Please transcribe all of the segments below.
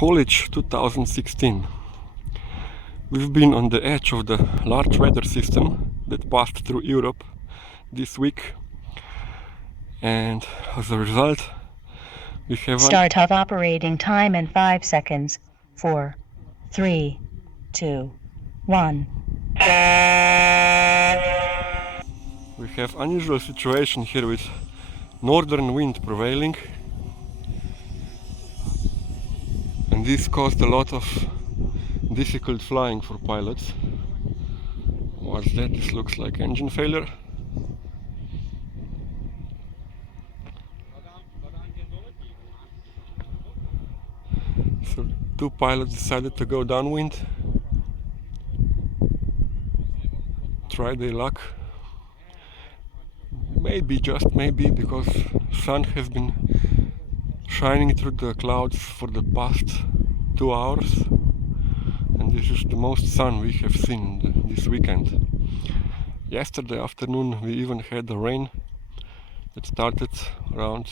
Holič 2016. We've been on the edge of the large weather system that passed through Europe this week, and as a result we have Start of operating time in 5 seconds. 4, 3, 2, 1. we have unusual situation here with northern wind prevailing, and this caused a lot of difficult flying for pilots. What's that? This looks like engine failure. So two pilots decided to go downwind, try their luck. Maybe, just maybe, because sun has been shining through the clouds for the past 2 hours, and this is the most sun we have seen this weekend. Yesterday afternoon we even had the rain that started around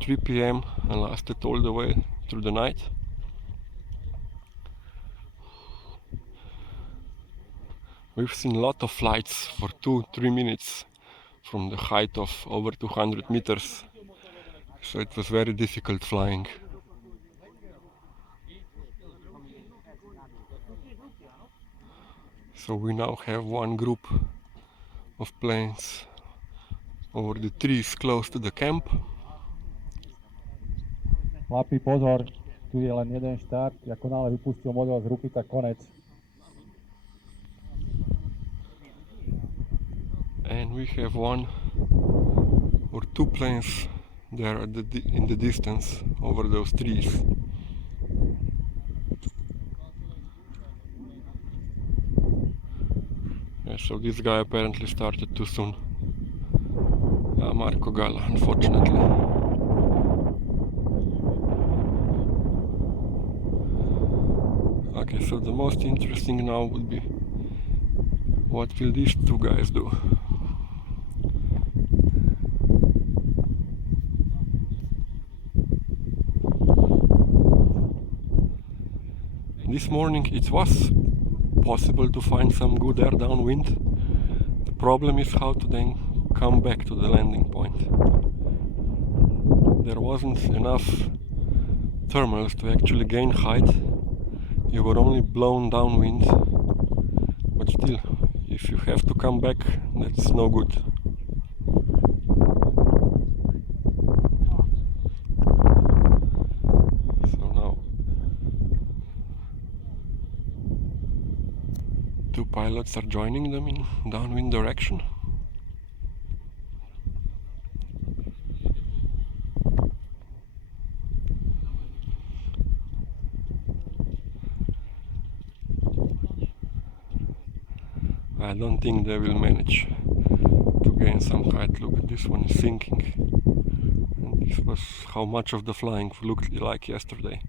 3 p.m. and lasted all the way through the night. We've seen a lot of flights for 2-3 minutes from the height of over 200 meters, so it was very difficult flying. So we now have one group of planes over the trees close to the camp. Chlapi, pozor, tu je len jeden štart, ako náhle vypustil model z ruky, tak konec. And we have one or two planes there at in the distance over those trees. Yeah, so this guy apparently started too soon. Marco Galla, unfortunately. Okay, so the most interesting now would be what will these two guys do? This morning it was possible to find some good air downwind. The problem is how to then come back to the landing point. There wasn't enough thermals to actually gain height. You were only blown downwind, but still, if you have to come back, that's no good. So now two pilots are joining them in downwind direction. I don't think they will manage to gain some height. Look, this one is sinking. And this was how much of the flying looked like yesterday.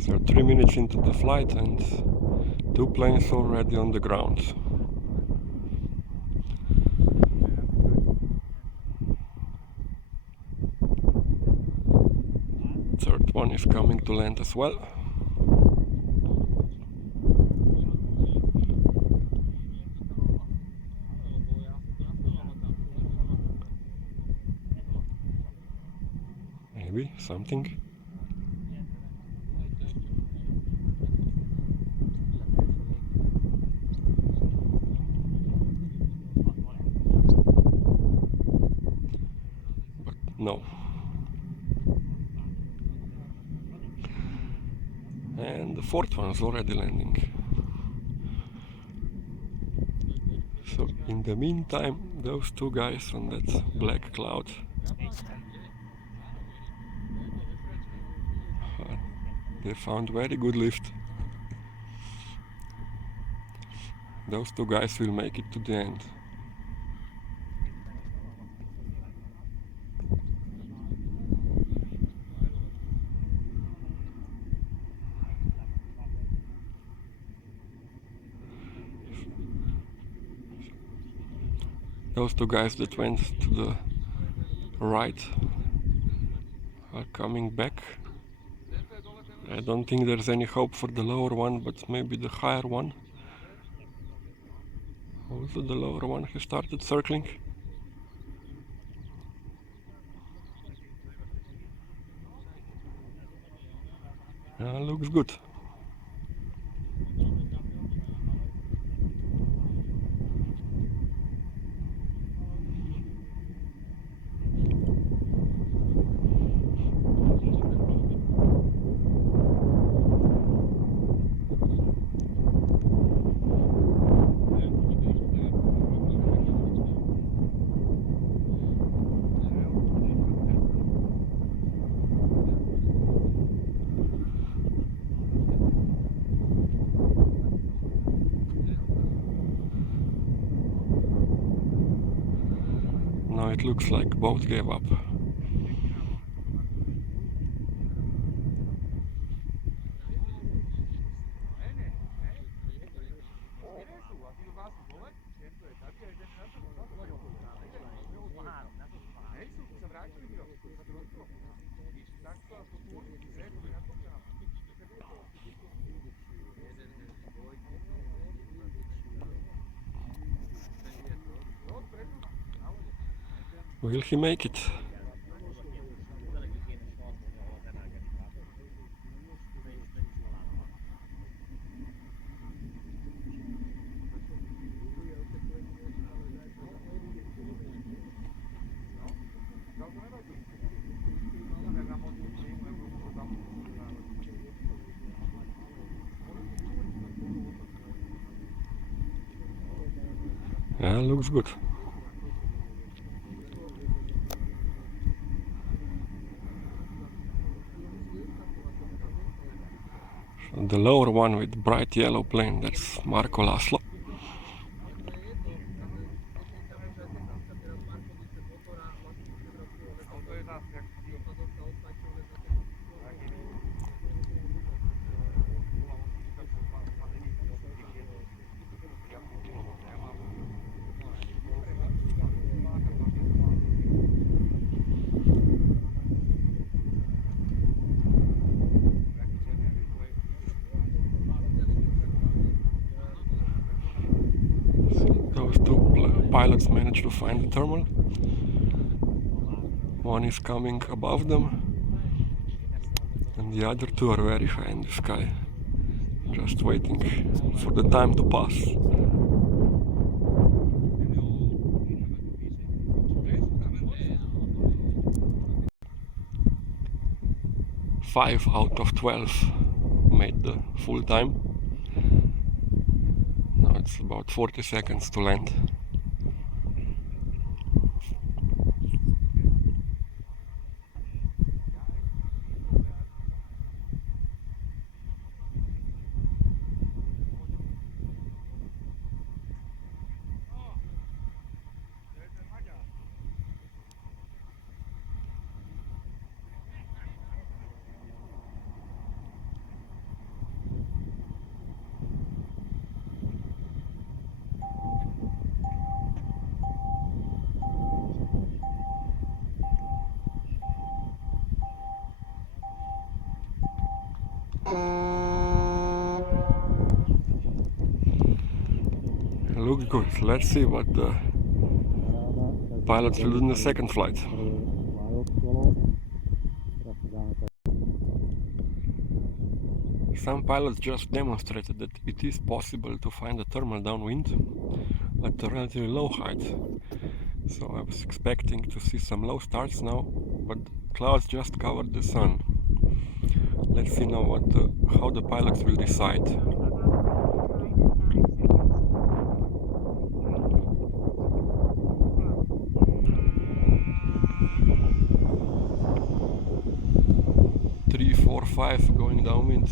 So 3 minutes into the flight and two planes already on the ground. Third one is coming to land as well. Maybe something. No. And the fourth one is already landing. So in the meantime, those two guys on that black cloud they found very good lift. Those two guys will make it to the end. Those two guys that went to the right are coming back. I don't think there's any hope for the lower one, but maybe the higher one. Also the lower one has started circling. Looks good. Now it looks like both gave up. Will he make it? Yeah, looks good. So the lower one with bright yellow plane, that's Marco Laszlo. Those two pilots managed to find the thermal. One is coming above them, and the other two are very high in the sky, just waiting for the time to pass. 5 out of 12 made the full time. Now it's about 40 seconds to land. Looks good. Let's see what the pilots will do in the second flight. Some pilots just demonstrated that it is possible to find a thermal downwind at a relatively low height. So I was expecting to see some low starts now, but clouds just covered the sun. Let's see now how the pilots will decide. Three, 4, 5 going downwind,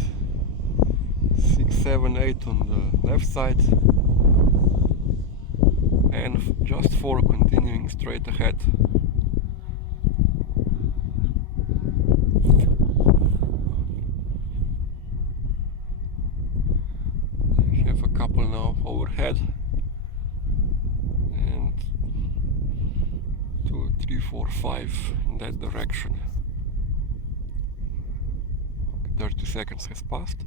6, 7, 8 on the left side, and just 4 continuing straight ahead. I have a couple now overhead, and 3, 4, 5 in that direction. 30 seconds has passed.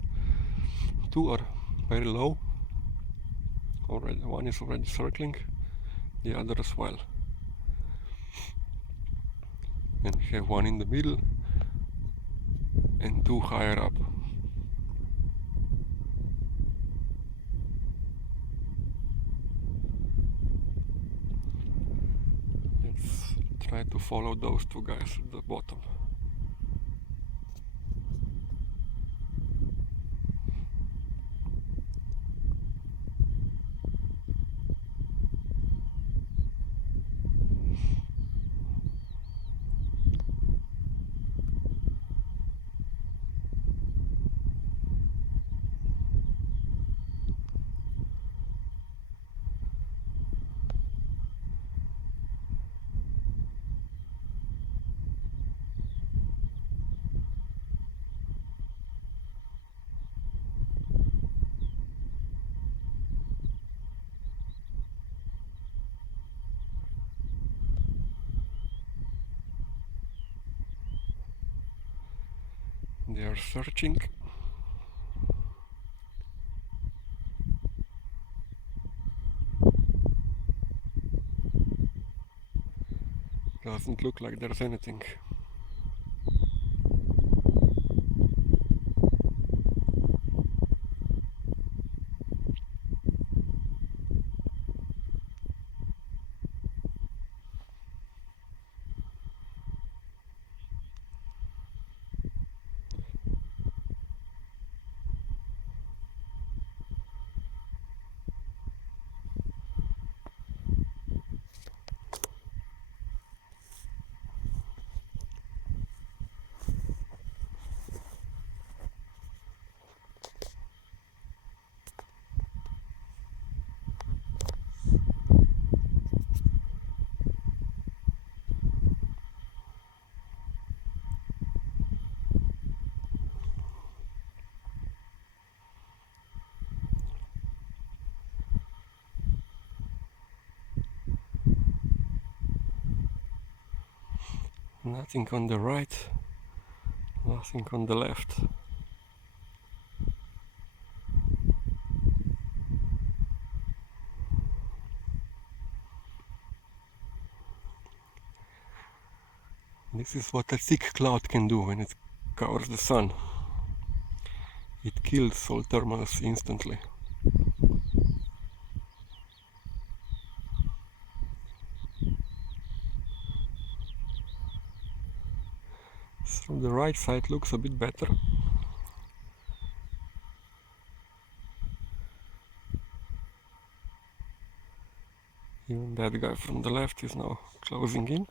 2 are very low. Already, one is already circling, the other as well. And we have one in the middle and 2 higher up. Let's try to follow those 2 guys at the bottom. They are searching. Doesn't look like there's anything. Nothing on the right, nothing on the left. This is what a thick cloud can do when it covers the sun. It kills all thermals instantly. So the right side looks a bit better. Even that guy from the left is now closing in.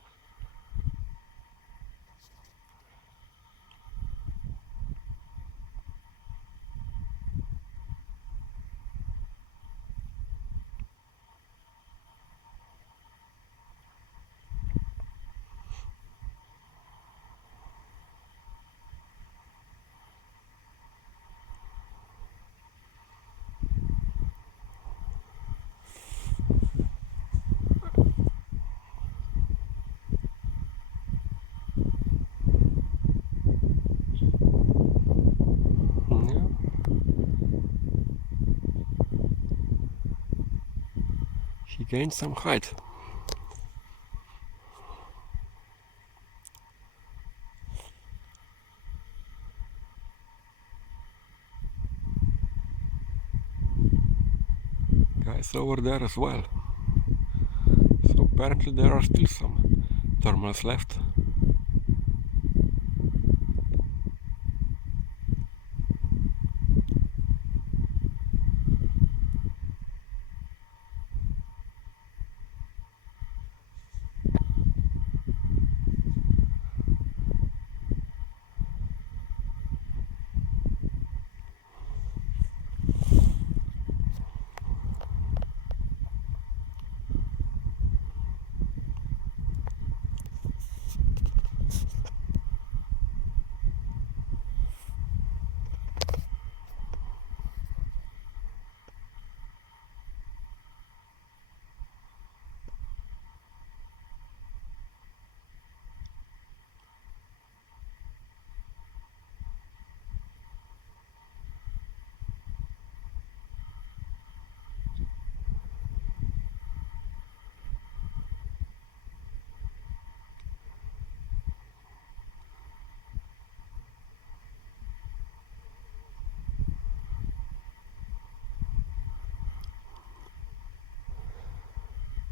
Yeah. He gained some height. Guys over there as well. So apparently there are still some thermals left.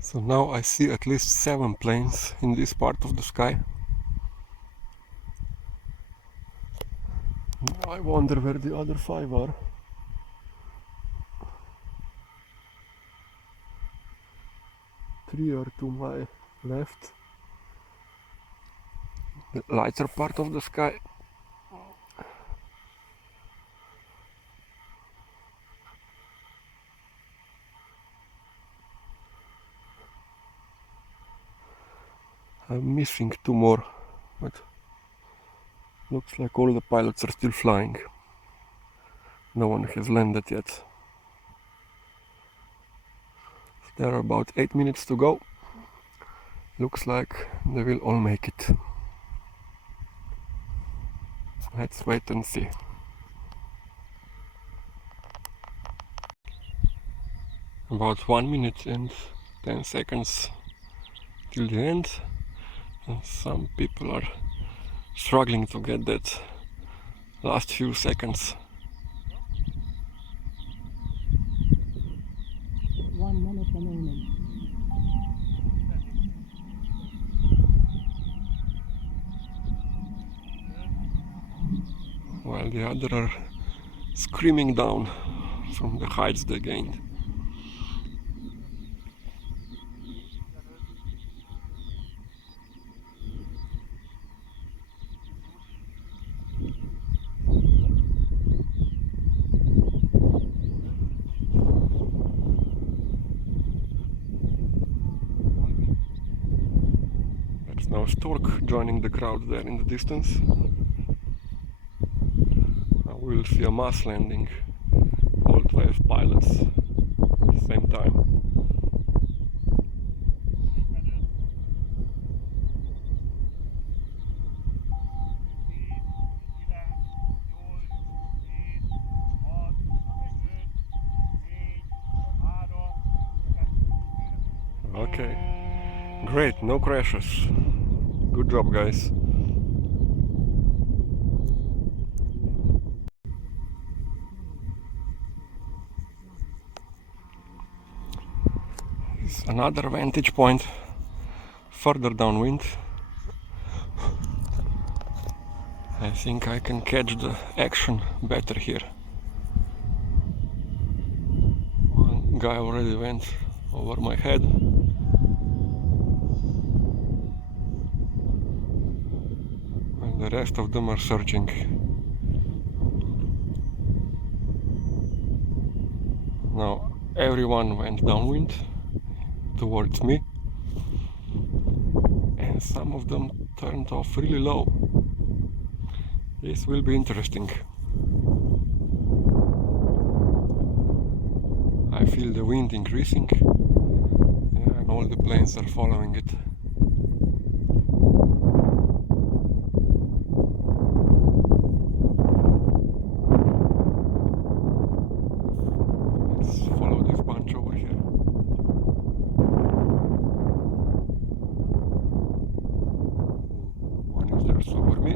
So now I see at least 7 planes in this part of the sky. I wonder where the other 5 are. Three are to my left, the lighter part of the sky. I'm missing 2 more, but looks like all the pilots are still flying. No one has landed yet. There are about 8 minutes to go. Looks like they will all make it. Let's wait and see. About 1 minute and 10 seconds till the end. And some people are struggling to get that last few seconds. 1 minute remaining. While the other are screaming down from the heights they gained. There's now Stork joining the crowd there in the distance. Now we'll see a mass landing, all 12 pilots at the same time. Okay, great, no crashes. Good job, guys. It's another vantage point further downwind. I think I can catch the action better here. One guy already went over my head. And the rest of them are searching. Now everyone went downwind towards me. And some of them turned off really low. This will be interesting. I feel the wind increasing, and all the planes are following it. Let's follow this bunch over here. One is just over me.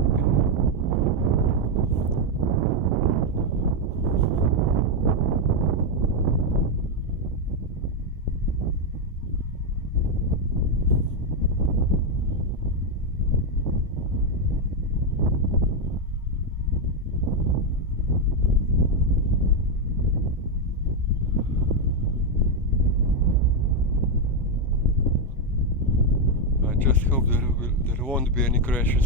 I just hope there won't be any crashes.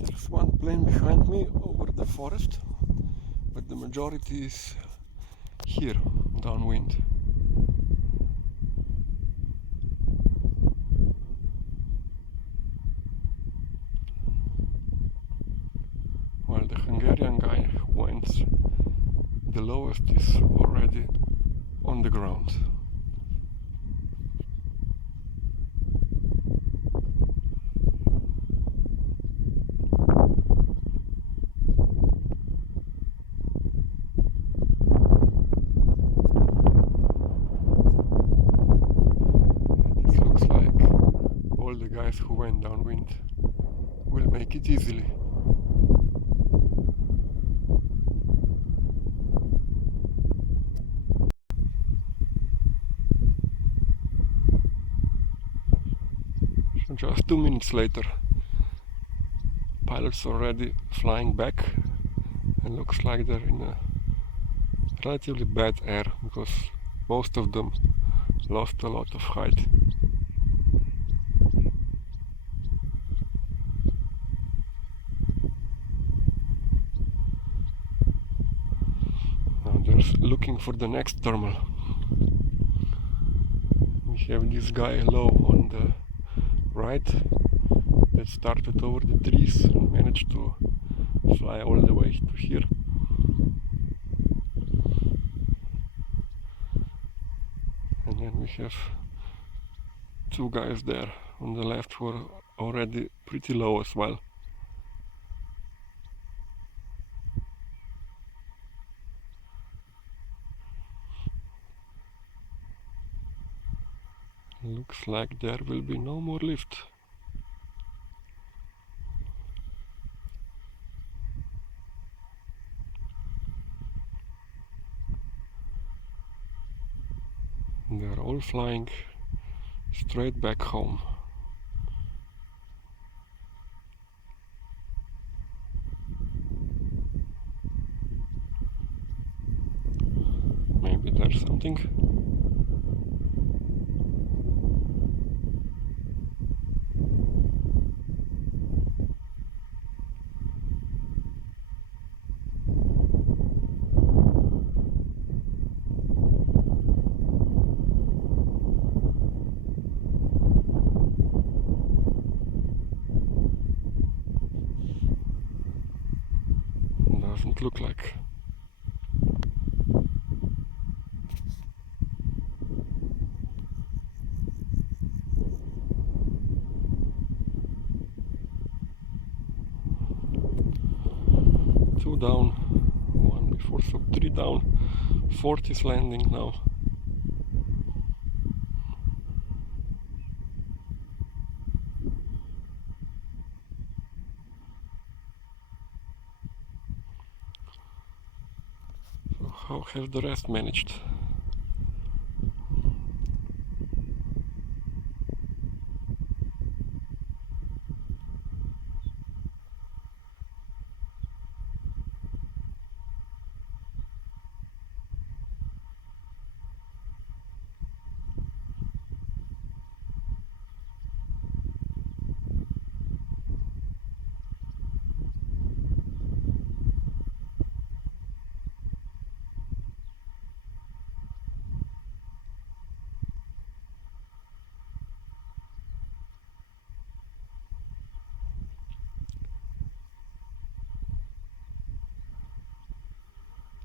There's one plane behind me over the forest, but the majority is here, downwind. While the Hungarian guy who went the lowest is already on the ground. guys who went downwind will make it easily. So just 2 minutes later, pilots already flying back, and looks like they're in a relatively bad air because most of them lost a lot of height. Now they're looking for the next thermal. We have this guy low on the right that started over the trees and managed to fly all the way to here. And then we have two guys there on the left who are already pretty low as well. Looks like there will be no more lift. They are all flying straight back home. Maybe there's something. Doesn't look like. Two down, one before, so three down. Fourth is landing now. So how have the rest managed?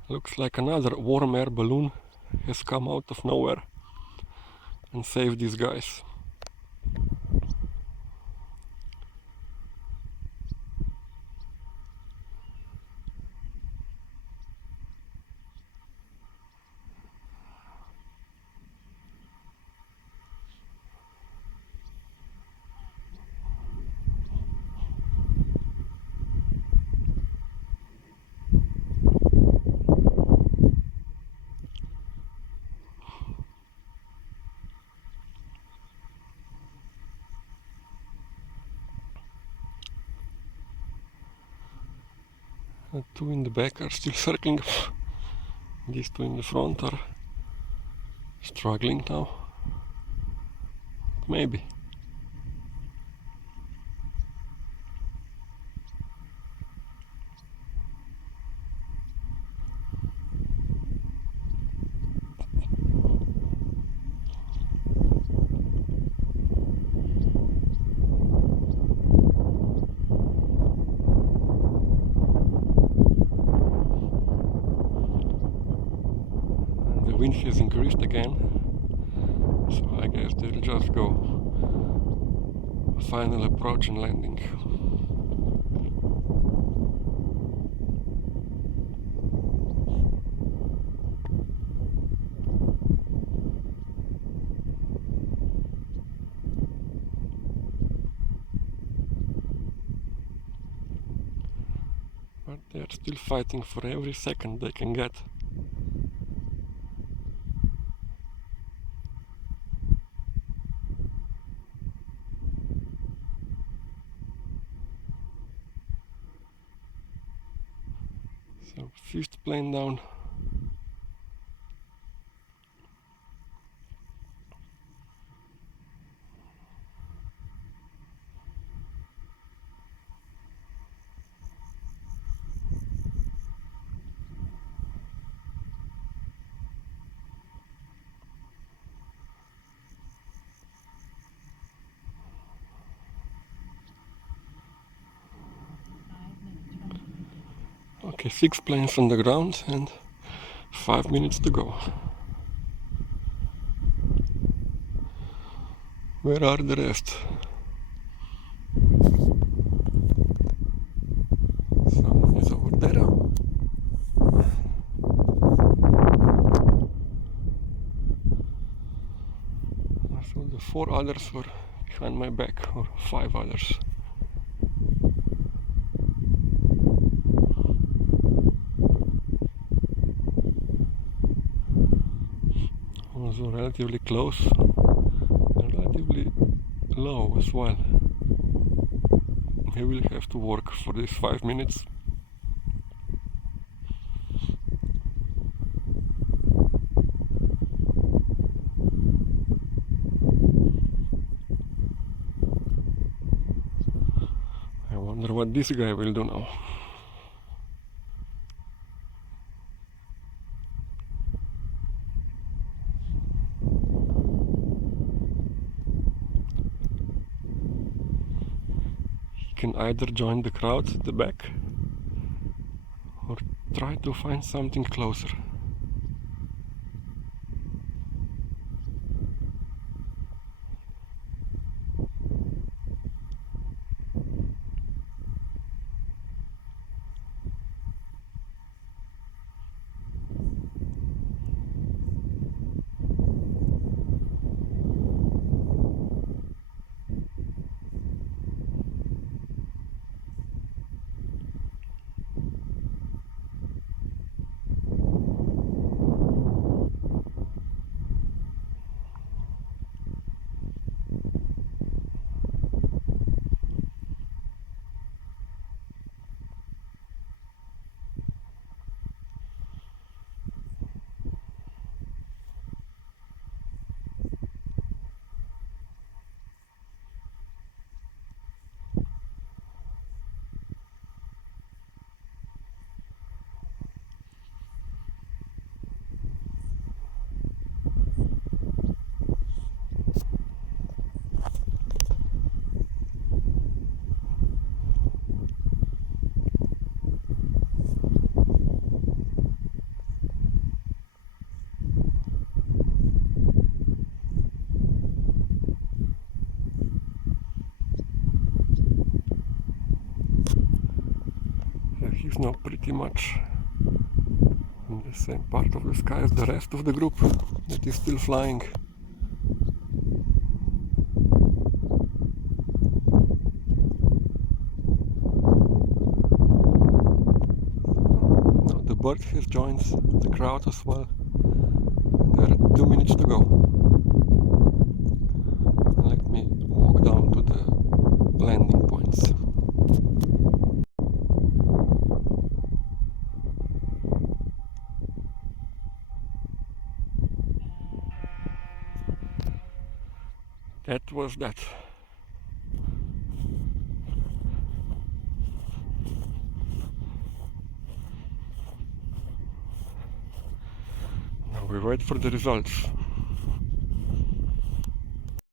Looks like another warm air balloon has come out of nowhere and saved these guys. The two in the back are still circling. These two in the front are struggling now. Maybe. The wind has increased again, so I guess they'll just go final approach and landing. But they're still fighting for every second they can get. So, fifth plane down. Okay, 6 planes on the ground and 5 minutes to go. Where are the rest? Someone is over there. So the 4 others were behind my back, or 5 others. Also relatively close and relatively low as well. We will have to work for these 5 minutes. I wonder what this guy will do now. He can either join the crowd at the back or try to find something closer. He's now pretty much in the same part of the sky as the rest of the group that is still flying. Now the bird has joined the crowd as well. There are 2 minutes to go. Let me walk down to the landing points. That was that. Now we wait for the results.